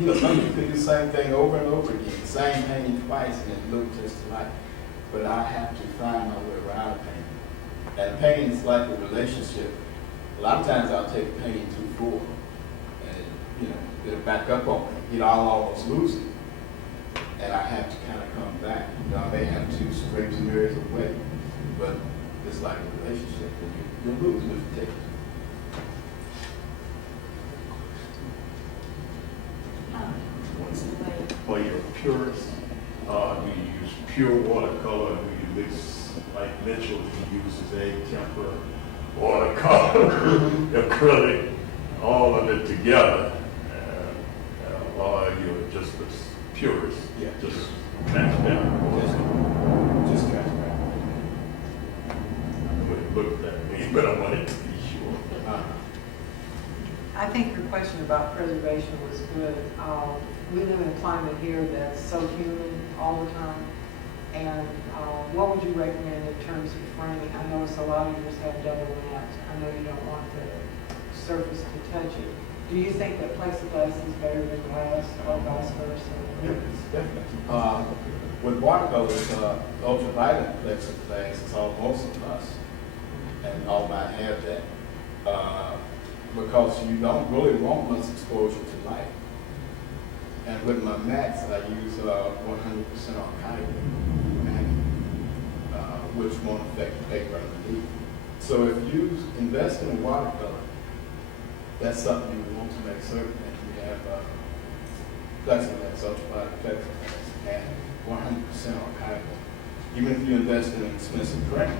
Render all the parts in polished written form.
You know, some people do the same thing over and over again, same painting twice, and it looks just alike. But I have to find my way around a painting. And painting is like a relationship. A lot of times I'll take a painting too full, and you know, it'll back up on me. You know, I'll almost lose it, and I have to kind of come back. You know, I may have to scrape some areas away, but it's like a relationship, and you lose if you take it. What's the way? For your purist, do you use pure watercolor? Do you mix, like Mitchell, he uses egg temper, watercolor, acrylic, all of it together? Or you're just a purist? Yeah. Just transparent? Just transparent. I know it looked that way, but I wanted to be sure. I think your question about preservation was good. We live in a climate here that's so humid all the time. And what would you recommend in terms of framing? I notice a lot of yours have double mat. I know you don't want the surface to touch it. Do you think that plexiglass is better than glass or vice versa? Yes, definitely. With watercolors, ultraviolet plexiglass is almost a must, and all mine have that, because you don't really want much exposure to light. And with my mats, I use 100% archival matting, which won't affect the paper underneath. So if you invest in a watercolor, that's something you want to make certain that you have plexiglass, ultraviolet plexiglass, and 100% archival. Even if you invest in an expensive print,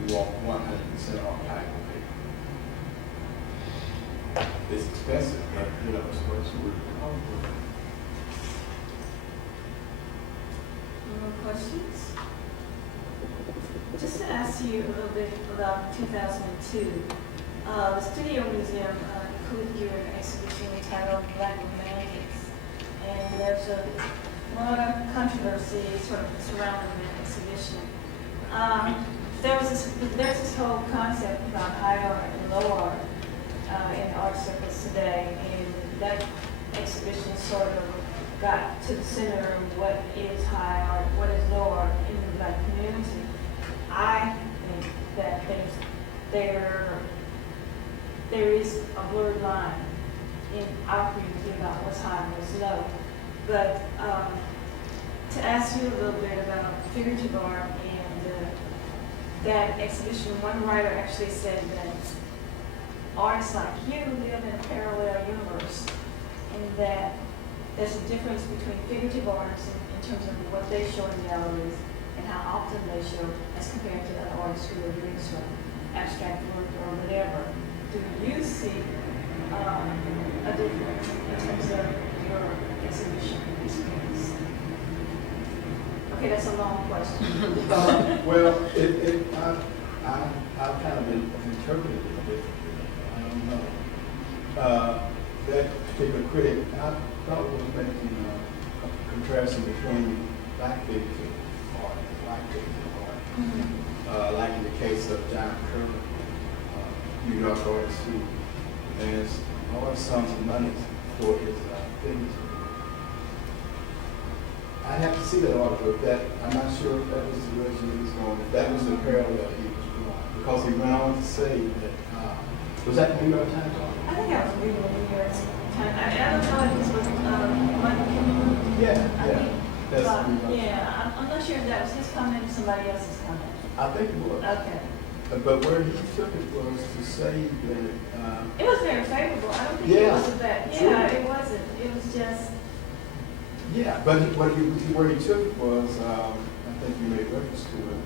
you want 100% archival paper. It's expensive, but you know, it's worth it. More questions? Just to ask you a little bit about 2002, the Studio Museum included your exhibition entitled Black Romantics, and there's a lot of controversy sort of surrounding that exhibition. There's this whole concept about high art and low art in art circles today, and that exhibition sort of got to the center of what is high art, what is low art in the Black community. I think that there is a blurred line in our community about what's high and what's low. But to ask you a little bit about figurative art and that exhibition, one writer actually said that artists like you live in a parallel universe, and that there's a difference between figurative artists in terms of what they show in galleries and how often they show as compared to the artists who are doing some abstract work or whatever. Do you see a difference in terms of your exhibition experience? Okay, that's a long question. Well, I've kind of interpreted it differently. I don't know. That particular critic, I thought was making a comparison between Black figurative art and White figurative art. Mm-hmm. Like in the case of John Curley, New York artist who has large sums of money for his figurative. I have to see that article. I'm not sure if that was the direction he was going. If that was the parallel he was drawing, because he went on to say that was that New York Times article? I think I was reading the New York Times. I don't know if this was Mike. Yeah. That's yeah, I'm not sure if that was his comment or somebody else's comment. I think it was. Okay. But where he took it was to say that. It was very favorable. I don't think Yeah, it was a bad. true. Yeah, it wasn't. It was just. Yeah, but where he took it was, I think you made reference to it,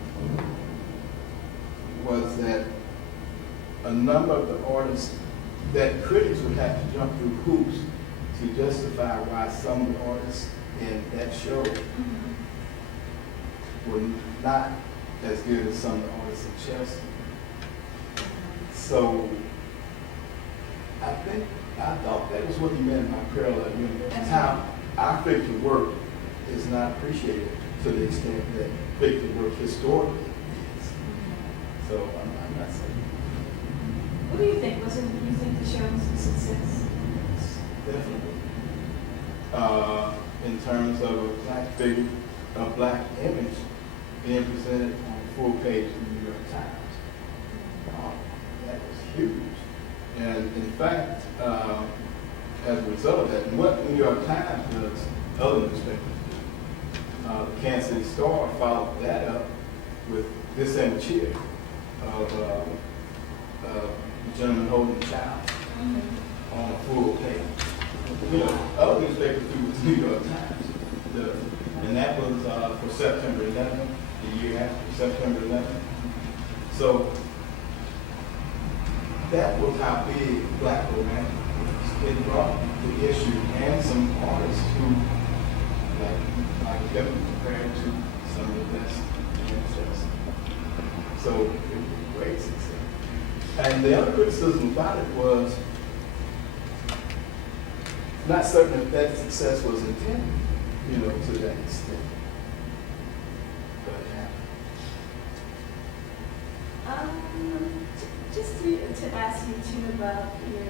was that a number of the artists, that critics would have to jump through hoops to justify why some of the artists in that show were not as good as some of the artists in Chelsea. So I thought that was what he meant by parallel universe. How our figurative work is not appreciated to the extent that figurative work historically is. So I'm not saying. What do you think? You think the show was a success? Definitely. in terms of a black figure, a black image being presented on the full page of the New York Times. That was huge. And in fact, as a result of that, and what the New York Times does, other newspapers do, the Kansas City Star followed that up with this image here of the gentleman holding the child on a full page. You know, other newspapers do with the New York Times. And that was for September 11th, the year after September 11th. So that was how big Black romantic was. It brought the issue and some artists who, like Michael Gibbons, compared to some of the best in jazz. So it was a great success. And the other criticism about it was not certain if that success was intended, you know, to that extent. But it happened. Just to ask you too about your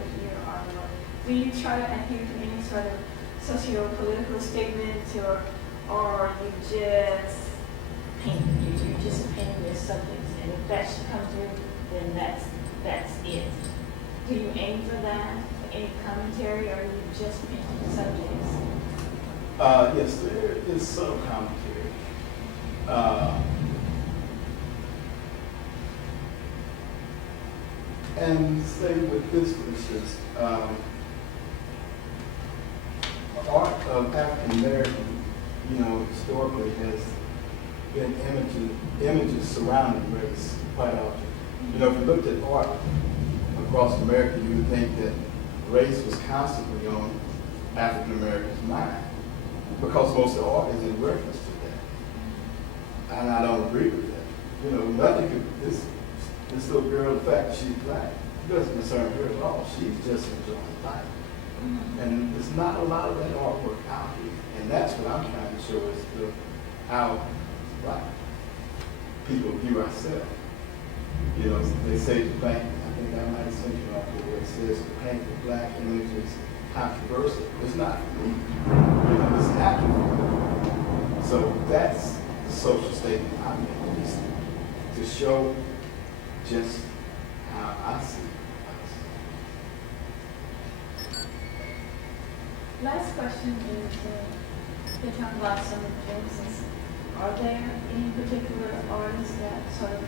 artwork. Do you try to adhere to any sort of socio-political statement, or you just paint? You just paint your subjects, and if that should come through, then that's it. Do you aim for that? For any commentary, or you just paint the subjects? Yes, there is some commentary. And say with this, for instance, art of African American, you know, historically has been images surrounding race quite often. You know, if you looked at art across America, you would think that race was constantly on African Americans' mind, because most of the art is in reference to that. And I don't agree with that. You know, nothing could, this little girl, the fact that she's black, it doesn't concern her at all. She's just enjoying life. And there's not a lot of that artwork out here. And that's what I'm trying to show is how black people view ourselves. You know, they say the paint, I think I might have sent you out there where it says the paint the black image is controversial. It's not for me. You know, it's happening for me. So that's the social statement I'm making, is to show just how I see us. Last question is, to talk about some influences. Are there any particular artists that sort of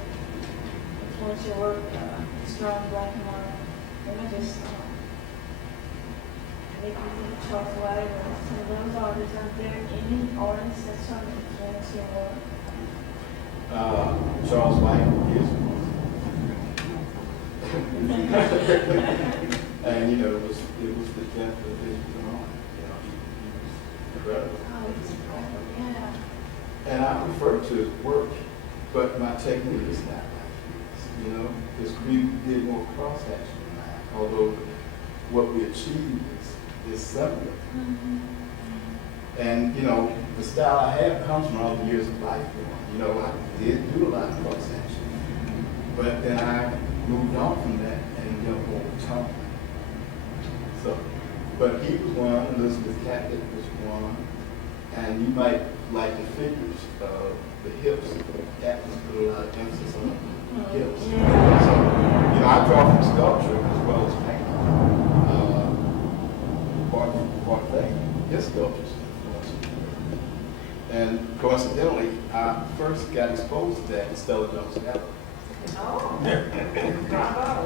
influence your work, strong black and white images? Maybe Charles White or some of those artists. Are there any artists that sort of influence your work? Charles White is and you know, it was the death of his drawing. You know, he was incredible. Oh, it's incredible, yeah. And I refer to his work, but my technique is not like his. You know, because we did more cross action than that. Although what we achieved is similar. And you know, the style I have comes from all the years of life. You know, I did do a lot of cross action, but then I moved on from that and dealt more with tone. So, but he was one, Elizabeth Catlett was one, and you might like the figures, the hips. Catlett put a lot of emphasis on the hips. So, you know, I draw from sculpture as well as painting. Barthay, his sculptures influenced me. And coincidentally, I first got exposed to that in Stella Jones Gallery. Oh, bravo.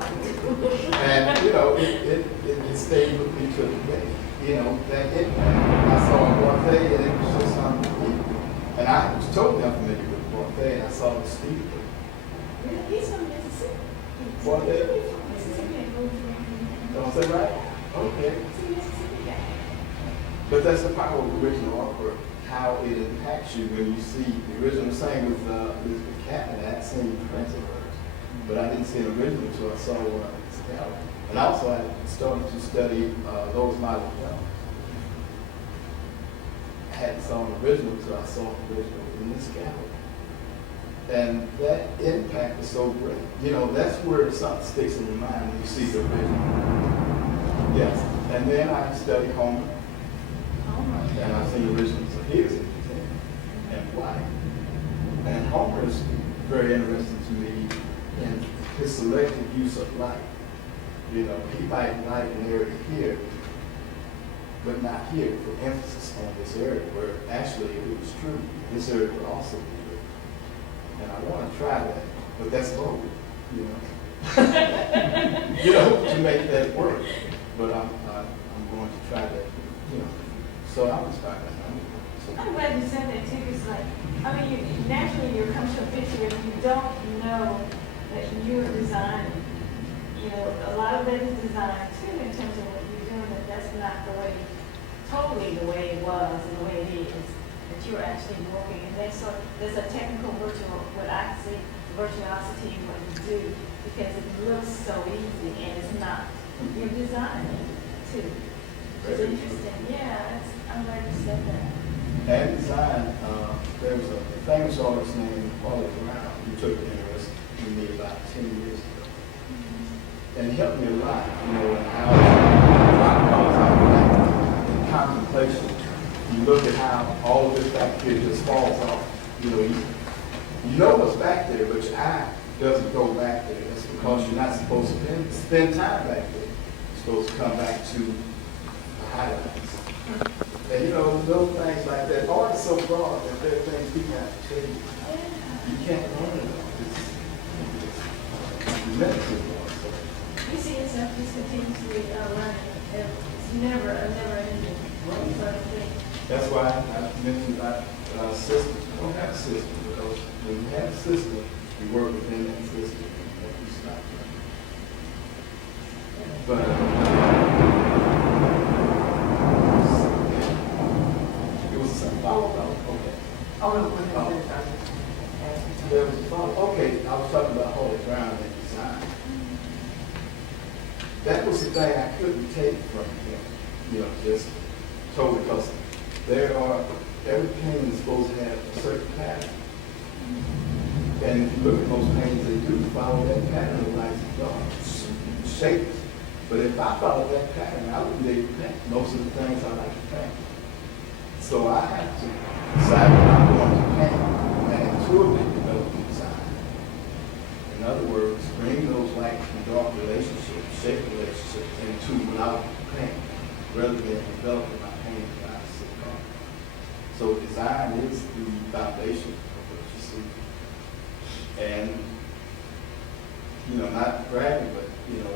And, you know, it stayed with me to the day. You know, that impact. I saw Barthay and it was just unbelievable. And I was totally unfamiliar with Barthay, and I saw the Steve. He's from Mississippi. Barthay? He's from Mississippi. Don't I say right? Okay. He's a Mississippi guy. But that's the power of original artwork, how it impacts you when you see the original. Same with Elizabeth Catlett. I had seen prints of hers, but I didn't see an original until I saw one in this gallery. And also I started to study those model films. I hadn't saw an original until I saw an original in this gallery. And that impact is so great. You know, that's where something sticks in your mind when you see the original. Yes. And then I studied Homer. Oh, And I've seen originals of his in tan and white. And Homer is very interesting to me in his selective use of light. You know, he might light an area here, but not here, for emphasis on this area, where actually, if it was true, this area would also be lit. And I want to try that, but that's bold, you know. You know, to make that work. But I'm going to try that, you know. So I was trying that. I'm glad you said that too, because like, I mean, naturally you come to a picture and you don't know that you're designing. You know, a lot of that is designed too in terms of what you're doing, that that's not the way, totally the way it was and the way it is. That you're actually working, and there's a technical what I see, virtuosity in what you do, because it looks so easy and it's not. You're designing too. It's interesting. Yeah, I'm glad you said that. And design, there was a famous artist named Paula Brown who took an interest in me about 10 years ago. And he helped me a lot, you know, in how rock comes out in contemplation. You look at how all of this back here just falls off. You know what's back there, but your eye doesn't go back there. That's because you're not supposed to spend time back there. You're supposed to come back to the highlights. And you know, little things like that. Art is so broad that there are things people have to tell you. You can't learn it all. It's medicine. You see yourself just continuously learning. It's never ending sort of thing. That's why I mentioned about systems. We don't have a system because when you have a system, you work within that system and you stop learning. But it was a follow-up. Okay. Oh, no, go ahead. There was a follow. Okay, I was talking about Holy Ground and design. That was the thing I couldn't take from him, you know, just totally, because every painting is supposed to have a certain pattern. And if you look at most paintings, they do follow that pattern of nice shapes. But if I followed that pattern, I wouldn't be able to paint most of the things I like to paint. So I have to decide what I'm going to paint and intuitively develop the design. In other words, bring those light and dark relationships, shape relationships into what I want to paint, rather than developing my painting by sitting on. So design is the foundation of what you see. And, you know, not bragging, but, you know,